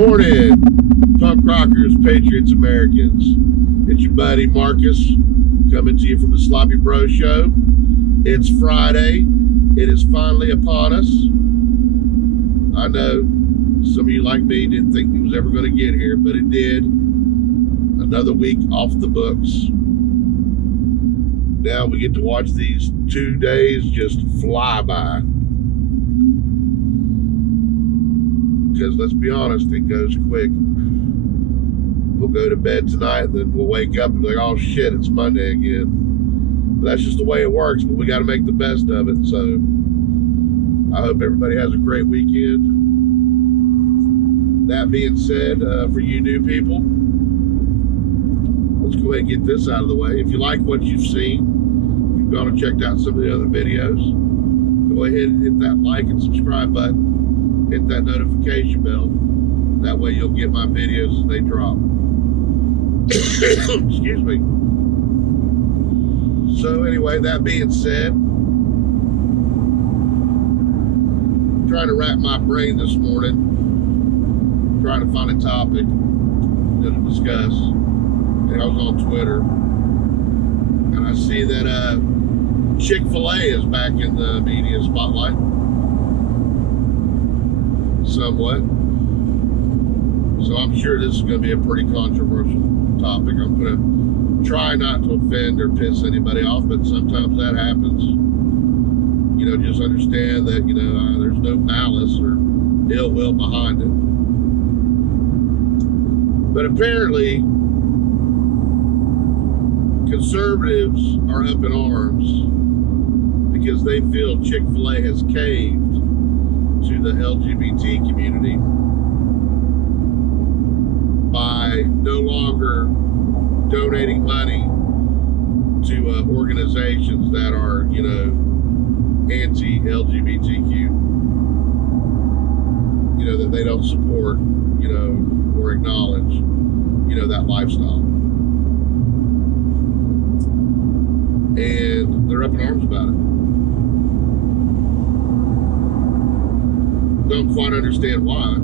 morning, punk rockers, patriots, Americans. It's your buddy Marcus coming to you from the Sloppy Bro Show. It's Friday. It is finally upon us. I know some of you like me didn't think it was ever going to get here, but it did. Another week off the books. Now we get to watch these 2 days just fly by. Because let's be honest, it goes quick. We'll go to bed tonight, and then we'll wake up and be like, oh shit, it's Monday again. But that's just the way it works, but we got to make the best of it. So I hope everybody has a great weekend. That being said, for you new people, let's go ahead and get this out of the way. If you like what you've seen, if you've gone and checked out some of the other videos, go ahead and hit that like and subscribe button. Hit that notification bell. That way you'll get my videos as they drop. Excuse me. So anyway, that being said, I'm trying to wrap my brain this morning, trying to find a topic to discuss. And I was on Twitter, and I see that Chick-Fil-A is back in the media spotlight. Somewhat. So I'm sure this is going to be a pretty controversial topic. I'm going to try not to offend or piss anybody off, but sometimes that happens. You know, just understand that, you know, there's no malice or ill will behind it. But apparently, conservatives are up in arms because they feel Chick-fil-A has caved to the LGBT community by no longer donating money to organizations that are, you know, anti-LGBTQ. You know, that they don't support, you know, or acknowledge, you know, that lifestyle. And they're up in arms about it. Don't quite understand why.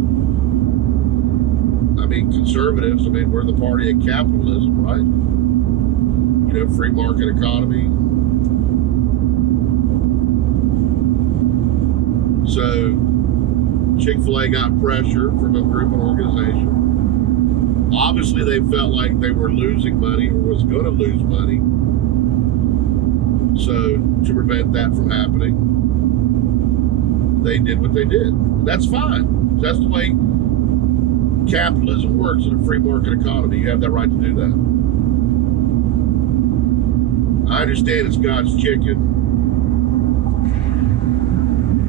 I mean, conservatives, I mean, we're the party of capitalism, right? You know, free market economy. So, Chick-fil-A got pressure from a group and organization. Obviously, they felt like they were losing money or was going to lose money. So, to prevent that from happening, they did what they did. That's fine. That's the way capitalism works in a free market economy. You have that right to do that. I understand it's God's chicken,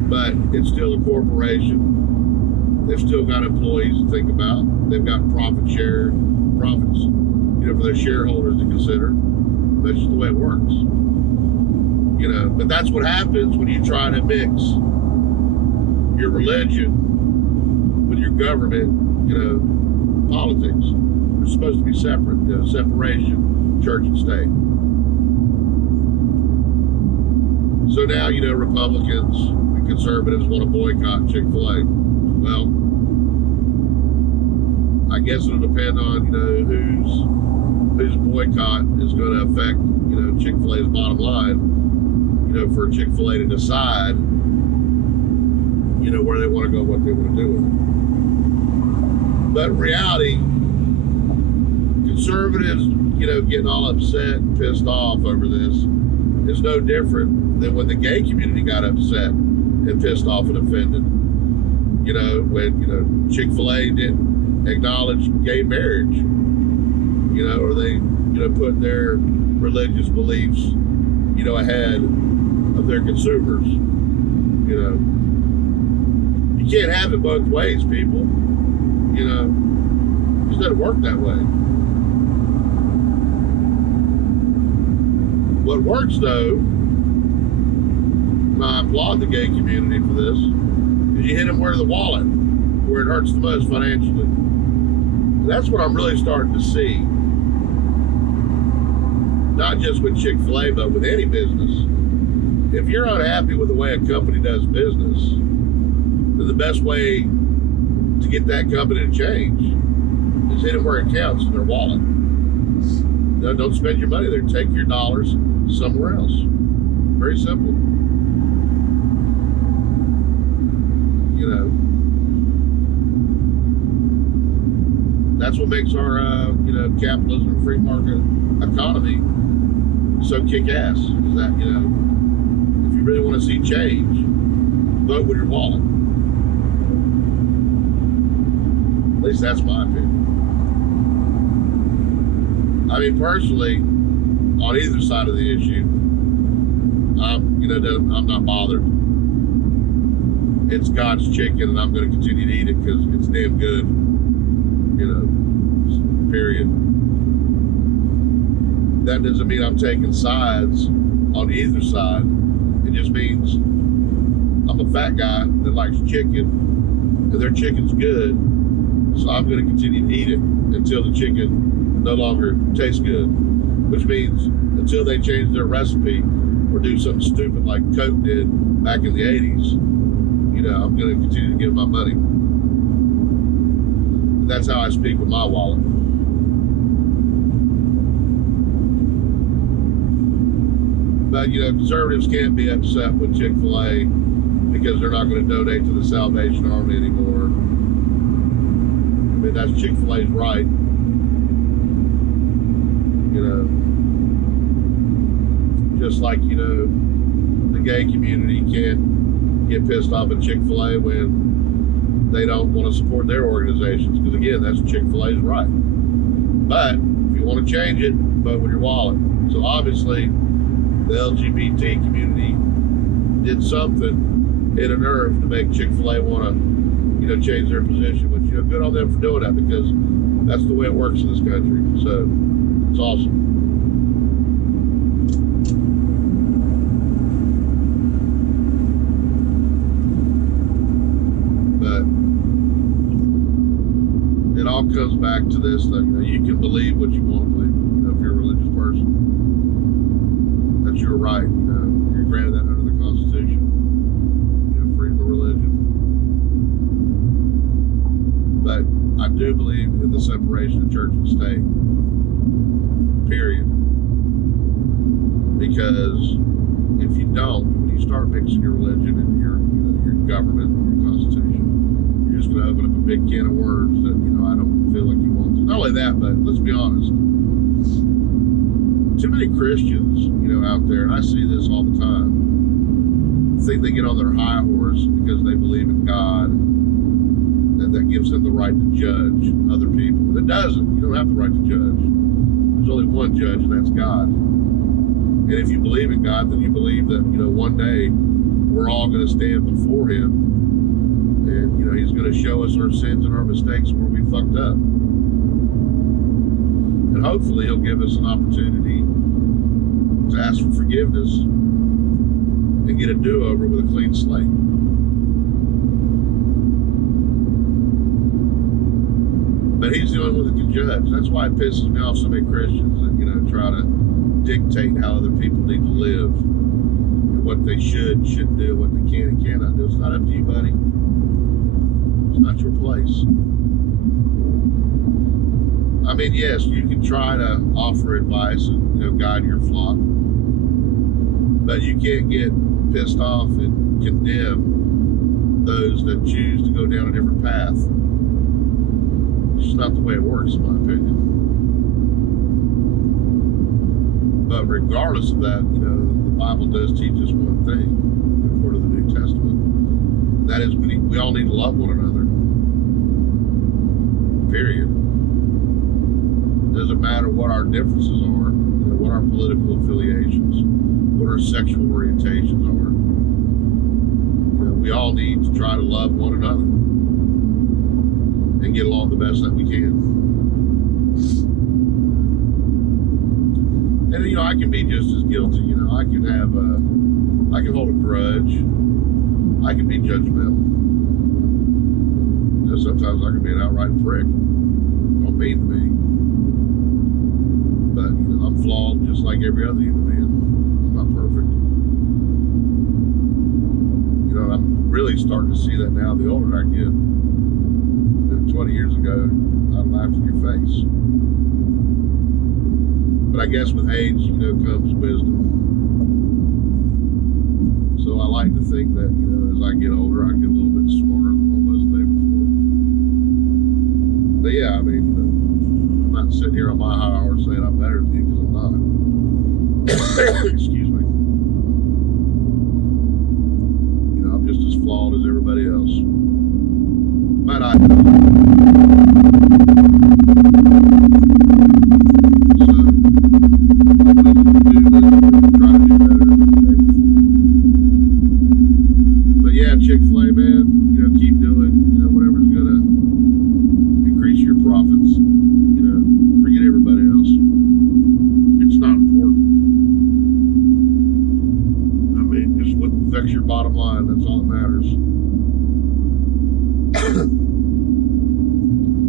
but it's still a corporation. They've still got employees to think about. They've got profits, you know, for their shareholders to consider. That's just the way it works. You know, but that's what happens when you try to mix your religion with your government, you know, politics. They're supposed to be separate, you know, separation, church and state. So now, you know, Republicans and conservatives want to boycott Chick-fil-A. Well, I guess it'll depend on, you know, whose boycott is going to affect, you know, Chick-fil-A's bottom line, you know, for Chick-fil-A to decide, you know, where they want to go, what they want to do with it. But in reality, conservatives, you know, getting all upset and pissed off over this is no different than when the gay community got upset and pissed off and offended. You know, when, you know, Chick-fil-A didn't acknowledge gay marriage, you know, or they, you know, put their religious beliefs, you know, ahead of their consumers, you know. You can't have it both ways, people. You know, it just doesn't work that way. What works, though, and I applaud the gay community for this, is you hit them where the wallet, where it hurts the most financially. And that's what I'm really starting to see. Not just with Chick-fil-A, but with any business. If you're unhappy with the way a company does business, then the best way to get that company to change is hit it where it counts in their wallet. No, don't spend your money there. Take your dollars somewhere else. Very simple. You know, that's what makes our capitalism and free market economy so kick-ass. Is that, if you really want to see change, vote with your wallet. At least that's my opinion. I mean, personally, on either side of the issue, I'm not bothered. It's God's chicken, and I'm going to continue to eat it because it's damn good. Period. That doesn't mean I'm taking sides on either side. It just means I'm a fat guy that likes chicken, and their chicken's good, so I'm going to continue to eat it until the chicken no longer tastes good, which means until they change their recipe or do something stupid like Coke did back in the 80s, I'm going to continue to give my money. And that's how I speak with my wallet. But, conservatives can't be upset with Chick-Fil-A because they're not going to donate to the Salvation Army anymore. I mean, that's Chick-fil-A's right. Just like, the gay community can't get pissed off at Chick-fil-A when they don't want to support their organizations, because again, that's Chick-fil-A's right. But if you want to change it, vote with your wallet. So obviously the LGBT community did something, hit a nerve to make Chick-fil-A want to, change their position, which, good on them for doing that, because that's the way it works in this country. So it's awesome. It all comes back to this, that you can believe what you want to believe. If you're a religious person, that's your right. You're granted that under the Constitution. Freedom of religion. But I do believe in the separation of church and state. Period. Because if you don't, when you start mixing your religion and your government, your Constitution, you're just going to open up a big can of worms that I don't feel like you want to. Not only that, but let's be honest. Too many Christians, out there, and I see this all the time, think they get on their high horse because they believe in God, and that gives them the right to judge other people. But it doesn't. You don't have the right to judge. There's only one judge, and that's God. And if you believe in God, then you believe that, one day we're all going to stand before Him, and, He's going to show us our sins and our mistakes where we fucked up. And hopefully He'll give us an opportunity to ask for forgiveness and get a do-over with a clean slate. But He's the only one that can judge. That's why it pisses me off so many Christians that, try to dictate how other people need to live and what they should and shouldn't do, what they can and cannot do. It's not up to you, buddy. It's not your place. I mean, yes, you can try to offer advice and guide your flock, but you can't get pissed off and condemn those that choose to go down a different path. It's just not the way it works, in my opinion. But regardless of that, the Bible does teach us one thing, according to the New Testament. And that is we all need to love one another. Period. It doesn't matter what our differences are, what our political affiliations, what our sexual orientations are. We all need to try to love one another and get along the best that we can. And I can be just as guilty. I can hold a grudge. I can be judgmental. Sometimes I can be an outright prick. Don't mean to be. But I'm flawed just like every other human being. I'm not perfect. I'm really starting to see that now the older I get. 20 years ago, I'd laughed in your face. But I guess with age, comes wisdom. So I like to think that, as I get older, I get a little bit smarter than I was the day before. But yeah, I mean, I'm not sitting here on my high horse saying I'm better than you, because I'm not. Excuse me. I'm just as flawed as everybody else. But I so all we can do is try to do better than the day before. But yeah, Chick-Fil-A, man, keep doing, whatever's gonna increase your profits. Forget everybody else. It's not important. I mean, just what affects your bottom line, that's all that matters.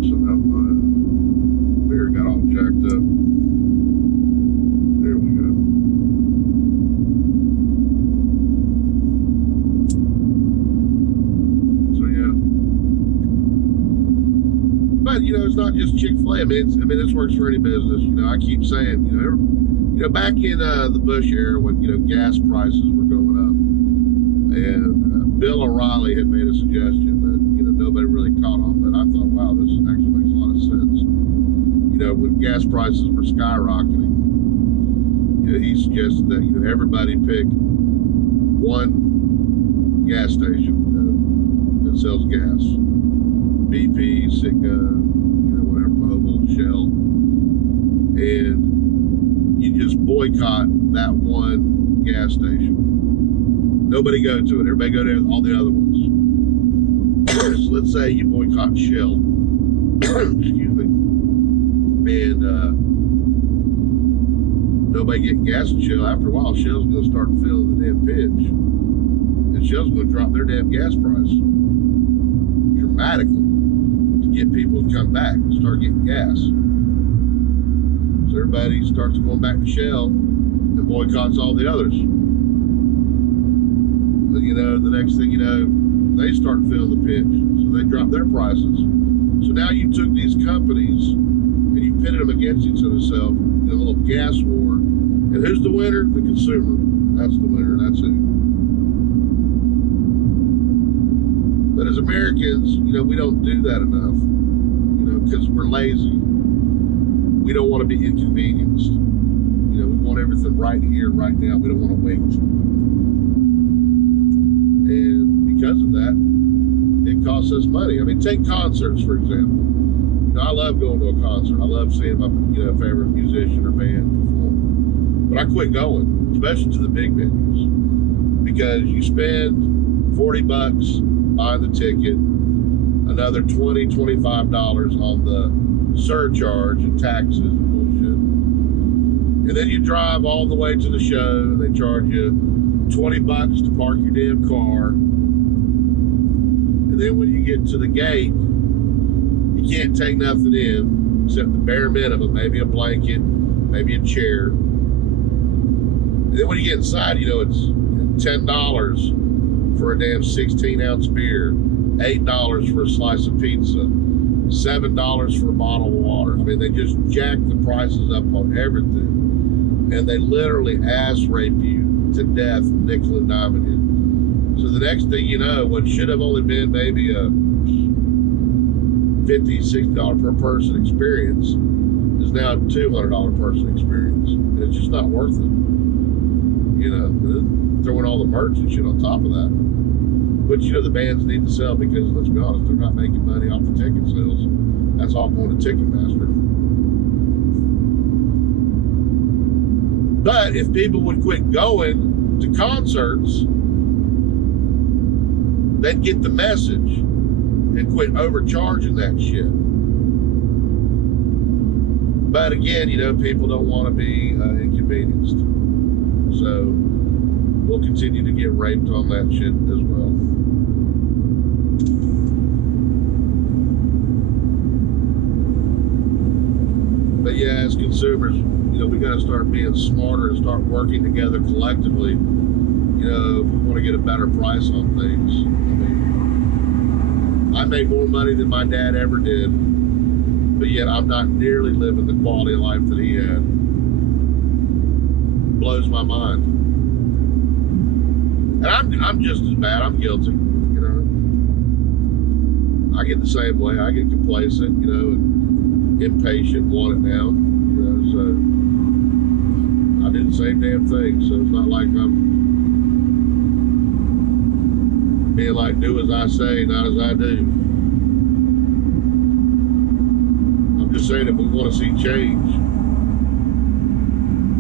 Somehow my mirror got all jacked up. There we go. So yeah. But it's not just Chick-fil-A. I mean, this works for any business. I keep saying, back in the Bush era when gas prices were going up, and Bill O'Reilly had made a suggestion that nobody really caught on, but I thought, wow, this actually makes a lot of sense. When gas prices were skyrocketing, he suggested that everybody pick one gas station that sells gas, BP, Citgo, whatever, Mobil, Shell, and you just boycott that one gas station. Nobody go to it. Everybody go to all the other ones. So let's say you boycott Shell. Excuse me. And nobody getting gas in Shell. After a while, Shell's going to start feeling the damn pinch. And Shell's going to drop their damn gas price dramatically to get people to come back and start getting gas. So everybody starts going back to Shell and boycotts all the others. But the next thing they start feeling the pinch. So they drop their prices. So now you took these companies and you pitted them against each other in a little gas war. And who's the winner? The consumer. That's the winner. That's it. But as Americans, we don't do that enough. Because we're lazy. We don't want to be inconvenienced. We want everything right here, right now. We don't want to wait. And because of that, it costs us money. I mean, take concerts, for example. I love going to a concert. I love seeing my favorite musician or band perform. But I quit going, especially to the big venues, because you spend $40 buying the ticket, another $20, $25 on the surcharge and taxes and bullshit. And then you drive all the way to the show, and they charge you $20 to park your damn car. And then when you get to the gate, you can't take nothing in except the bare minimum, maybe a blanket, maybe a chair. And then when you get inside, it's $10 for a damn 16-ounce beer, $8 for a slice of pizza, $7 for a bottle of water. I mean, they just jack the prices up on everything, and they literally ass rape you to death, nickel and diming you. So the next thing you know, what should have only been maybe a $50, $60 per person experience is now a $200 person experience. And it's just not worth it. Throwing all the merch and shit on top of that. But the bands need to sell, because let's be honest, they're not making money off the ticket sales. That's all going to Ticketmaster. But if people would quit going to concerts, they'd get the message and quit overcharging that shit. But again, people don't want to be inconvenienced. So we'll continue to get raped on that shit as well. But yeah, as consumers, we got to start being smarter and start working together collectively. If we want to get a better price on things. I I make more money than my dad ever did, but yet I'm not nearly living the quality of life that he had. Blows my mind. And I'm just as bad. I'm guilty, you know. I get the same way. I get complacent, you know, and impatient, want it now, you know. So I do the same damn thing. So it's not like I'm being like, do as I say, not as I do. I'm just saying, if we want to see change,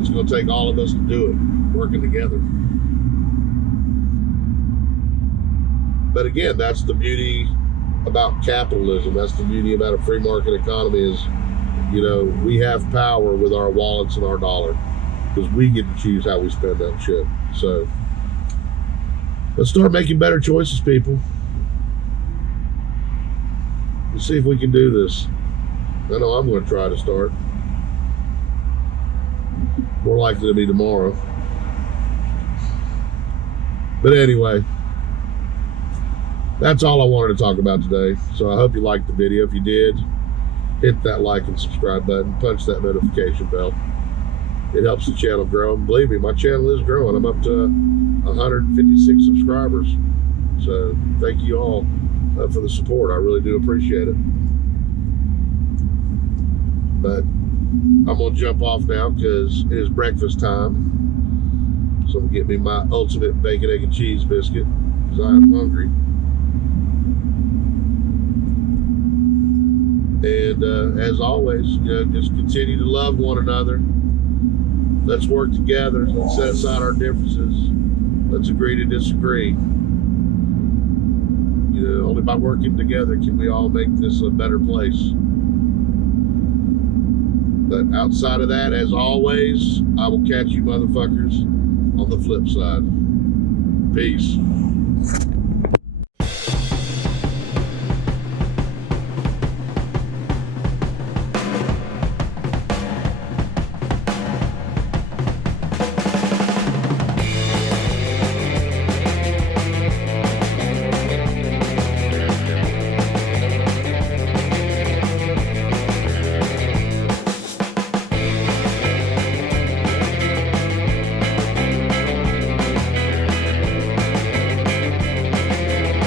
it's going to take all of us to do it, working together. But again, that's the beauty about capitalism. That's the beauty about a free market economy is, you know, we have power with our wallets and our dollar because we get to choose how we spend that shit. So let's start making better choices, people. Let's see if we can do this. I know I'm going to try to start. More likely to be tomorrow. But anyway, that's all I wanted to talk about today. So I hope you liked the video. If you did, hit that like and subscribe button. Punch that notification bell. It helps the channel grow. And believe me, my channel is growing. I'm up to 156 subscribers. So thank you all for the support. I really do appreciate it. But I'm going to jump off now because it is breakfast time. So I'm going to get me my ultimate bacon, egg, and cheese biscuit because I am hungry. And as always, you know, just continue to love one another. Let's work together. Let's set aside our differences. Let's agree to disagree. You know, only by working together can we all make this a better place. But outside of that, as always, I will catch you motherfuckers on the flip side. Peace.